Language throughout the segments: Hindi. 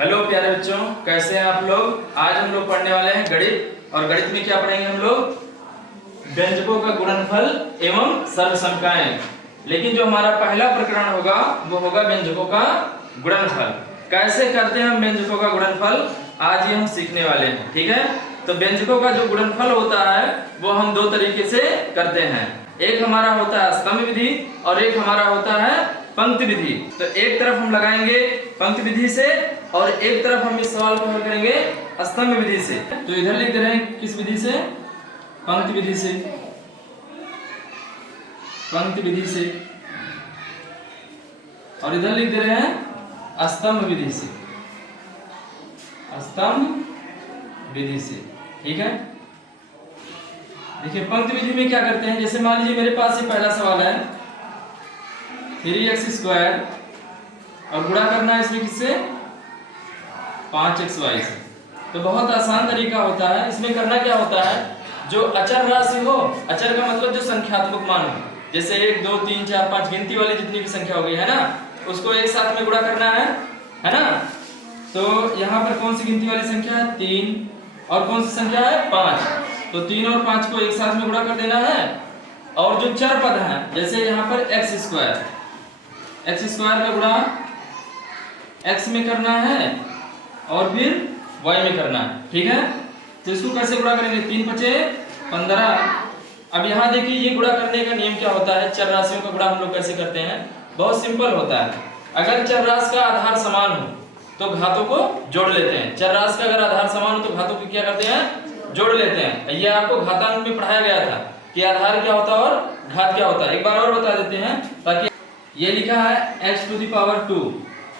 हेलो प्यारे बच्चों, कैसे हैं आप लोग। आज हम लोग पढ़ने वाले हैं गणित। और गणित में क्या पढ़ेंगे हम लोग, व्यंजकों का गुणनफल एवं सर्वसंख्याएं। लेकिन जो हमारा पहला प्रकरण होगा वो होगा व्यंजकों का गुणनफल। कैसे करते हैं हम व्यंजकों का गुणनफल, आज ये हम सीखने वाले हैं। ठीक है, तो व्यंजकों का जो गुणनफल होता है वो हम दो तरीके से करते हैं। एक हमारा होता है स्तंभ विधि और एक हमारा होता है पंक्ति विधि। तो एक तरफ हम लगाएंगे पंक्ति विधि से और एक तरफ हम इस सवाल को हल करेंगे स्तंभ विधि से। तो इधर लिख दे रहे हैं किस विधि से, पंक्ति विधि से। पंक्ति विधि से और इधर लिख दे रहे हैं स्तंभ विधि से। स्तंभ विधि से, ठीक है। देखिए पंक्ति विधि में क्या करते हैं, जैसे मान लीजिए मेरे पास ये पहला सवाल है 3x² और गुणा करना है इसमें किससे, 5xy से। तो बहुत आसान तरीका होता है। इसमें करना क्या होता है, जो अचर राशि हो, अचर का मतलब जो संख्यात्मक मान हो, जैसे 1 2 3 4 5 गिनती वाली जितनी भी संख्या हो गई है ना, उसको एक साथ में गुणा करना है ना। तो यहाँ पर कौन सी गिनती वाली संख्या है, 3, और कौन सी संख्या है, 5। तो 3 और 5 को एक साथ में गुणा कर देना है। और जो चर पद है, जैसे यहाँ पर x² का गुणा x में करना है और फिर y में करना है, ठीक है। तो इसको कैसे गुणा करेंगे, 3 5 15। अब यहाँ देखिए ये गुणा करने का नियम क्या होता है, चर राशियों का गुणा हम लोग कैसे करते हैं, बहुत सिंपल होता है। अगर चर राशि का आधार समान हो तो घातों को जोड़ लेते हैं। चर राशि का अगर आधार समान हो तो घातों को क्या करते हैं, जोड़ लेते हैं। ये आपको घातांक में पढ़ाया गया था कि आधार क्या होता है और घात क्या होता है। एक बार और बता देते हैं, ताकि ये लिखा है x⁴,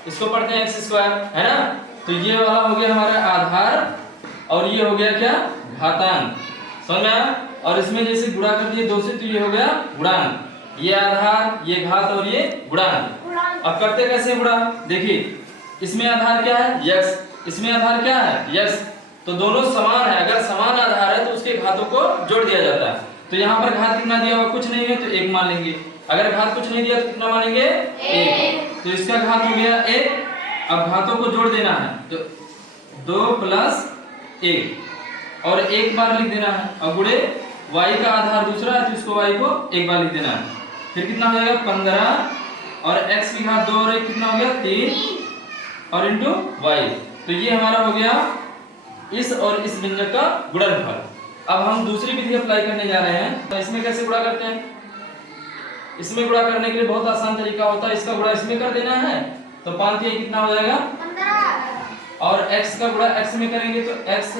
इसको पढ़ते हैं x², है ना। तो ये वाला हो गया हमारा आधार और ये हो गया क्या, घातांक। समझ में आया। और इसमें जैसे गुणा कर दिए 2 से तो ये हो गया गुणांक। ये आधार, ये घात और ये गुणांक। अब करते कैसे गुणा, देखिए इसमें आधार क्या है, x, इसमें आधार क्या है, x। तो दोनों समान है, अगर समान आधार है तो उसके घातों को जोड़ दिया जाता है। तो यहाँ पर घात कितना दिया हुआ, कुछ नहीं है तो 1 मान लेंगे। अगर घात कुछ नहीं दिया तो कितना मानेंगे, 1। तो इसका घात हो गया 1। अब घातों को जोड़ देना है, तो 2 + 1 और एक बार लिख देना है। अब गुणे y का आधार दूसरा है तो इसको y को एक बार लिख देना है। फिर कितना हो जाएगा 15 और x की घात 2 और 1 कितना हो गया 3 और इंटू y। तो ये हमारा हो गया इस और इस व्यंजक का गुणनफल। अब हम दूसरी विधि अप्लाई करने जा रहे हैं। तो इसमें कैसे गुणा करते हैं, इसमें गुणा करने के लिए बहुत आसान तरीका होता है। इसका गुणा इसमें कर देना है तो 5 ये कितना हो जाएगा 15, और x का गुणा x में करेंगे तो x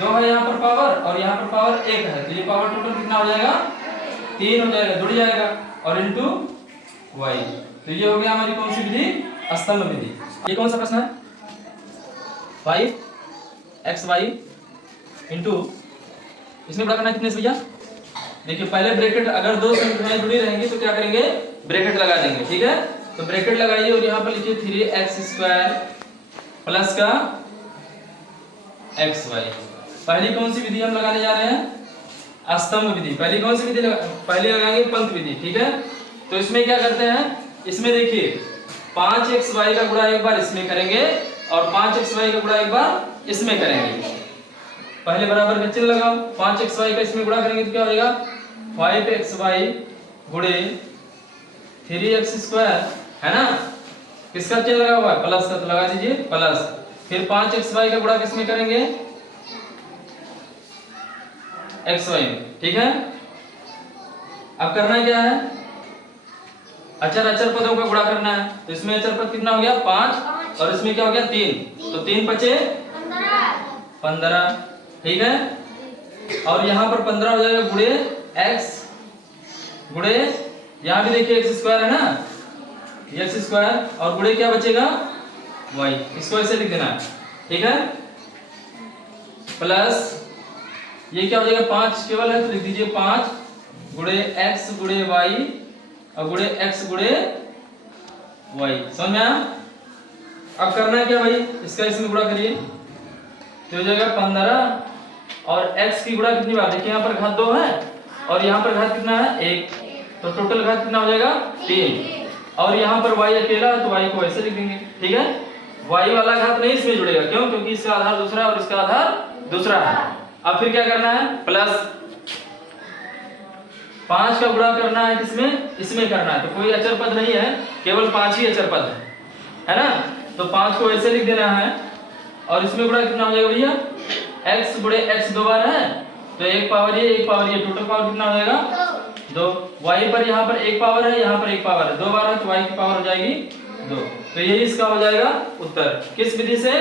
2 है यहाँ पर पावर और यहाँ पर पावर 1 है, तो ये पावर टोटल कितना हो जाएगा 3 हो जाएगा, जुड़ जाएगा, और इंटू y। तो ये हो गया हमारी कौन सी विधि, स्तंभ विधि। ये कौन सा प्रश्न है, 5xy इंटू, इसमें गुणा करना कितने से भैया, देखिए पहले ब्रैकेट, अगर दो संख्याएं जुड़ी रहेंगी तो क्या करेंगे, ब्रैकेट लगा देंगे, ठीक है। तो ब्रैकेट लगाइए और यहाँ पर लिखिए 3x² प्लस का xy। पहली कौन सी विधि हम लगाने जा रहे हैं, स्तंभ विधि। पहली कौन सी विधि पहले लगाएंगे, पंक्ति विधि, ठीक है। तो इसमें क्या करते हैं, इसमें देखिए 5xy का गुणा एक बार इसमें करेंगे और 5xy का गुणा एक बार इसमें करेंगे। पहले बराबर का चिन्ह लगाओ, 5xy का इसमें गुणा करेंगे तो क्या होगा 5xy गुणे 3x², है ना। किसका चिन्ह लगा हुआ है, प्लस का, तो लगा दीजिए प्लस। फिर 5xy का गुणा किसमें करेंगे, xy में, ठीक है। अब करना क्या है, अचर अचर पदों का गुणा करना है। तो इसमें अचर पद कितना हो गया 5 और इसमें क्या हो गया 3, तो 3 × 5 = 15, ठीक है। और यहाँ पर 15 हो जाएगा गुणे x, गुणे यहाँ भी देखिए x² है ना, x² और गुणे क्या बचेगा y, इसको ऐसे लिख देना है, ठीक है। प्लस ये क्या हो जाएगा 5 केवल है तो लिख दीजिए 5 गुणे x गुणे y और गुणे x गुणे y। समझ में आया। अब करना है क्या भाई, इसका इसमें गुणा करिए तो हो जाएगा 15 और x की गुणा कितनी बार, देखिए यहाँ पर घात 2 है और यहाँ पर घात कितना है 1, तो टोटल घात कितना हो जाएगा 3। और यहाँ पर y अकेला है तो y को ऐसे लिख देंगे, ठीक है। y वाला घात नहीं इसमें जुड़ेगा, क्यों? क्योंकि इसका आधार दूसरा है और इसका आधार दूसरा है। अब फिर क्या करना है, प्लस 5 का गुणा करना है किसमें, इसमें करना है। तो कोई अचर पद नहीं है, केवल 5 ही अचर पद है ना। तो 5 को ऐसे लिख देना है और इसमें गुणा कितना हो जाएगा भैया, x गुणे x 2 बार है तो एक पावर ये टोटल पावर कितना हो जाएगा 2। y पर यहाँ पर एक पावर है, यहाँ पर एक पावर है, 2 बार है तो y की पावर हो जाएगी 2। तो यही इसका हो जाएगा उत्तर। किस विधि से,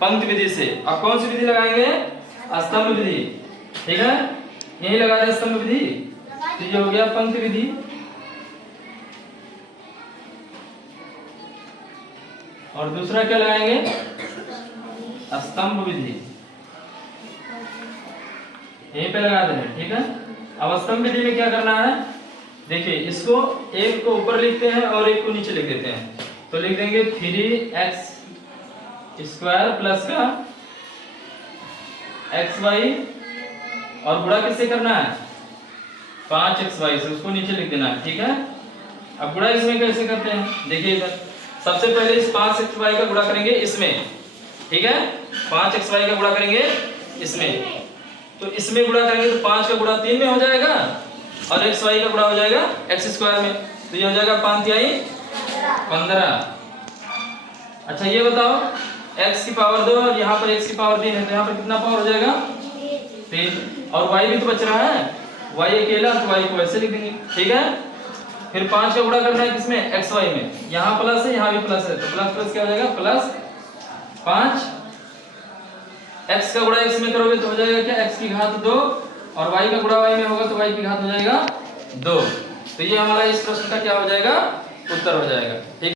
पंक्ति विधि से। अब कौन सी विधि लगाएंगे, स्तंभ विधि, ठीक है, यही लगा रहे स्तंभ विधि। तो ये हो गया पंक्ति विधि। और दूसरा क्या लगाएंगे, स्तंभ विधि, यहीं पे लगा देना, ठीक है। अब स्तंभ विधि में क्या करना है, देखिए इसको एक को ऊपर लिखते हैं और एक को नीचे लिख देते हैं। तो लिख देंगे 3x स्क्वायर प्लस का xy और गुणा किससे करना है, 5xy से, उसको नीचे लिख देना है, ठीक है। अब गुणा इसमें कैसे करते हैं, देखिए इधर सबसे पहले इस 5xy का गुणा करेंगे इसमें, ठीक है, 5xy का गुणा करेंगे इसमें। तो इसमें गुणा करेंगे तो 5 का गुणा 3 में हो जाएगा और xy का गुणा हो जाएगा x स्क्वायर में। तो ये हो जाएगा 5 तिहाई 15। अच्छा ये बताओ, x की पावर 2 और यहाँ पर x की पावर 3 है, तो यहाँ पर कितना पावर हो जाएगा 3। और y भी तो बच रहा है, y अकेला, तो y को वैसे लिख देंगे, ठीक है। फिर 5 का गुणा करना है किसमें, xy में, यहाँ प्लस है यहाँ भी प्लस है, तो प्लस प्लस क्या हो जाएगा प्लस 5। x का गुणा x में करोगे तो हो जाएगा क्या, x की घात 2 और y का गुणा y में होगा तो y की घात हो जाएगा 2। तो ये हमारा इस प्रश्न का क्या हो जाएगा, उत्तर हो जाएगा, ठीक।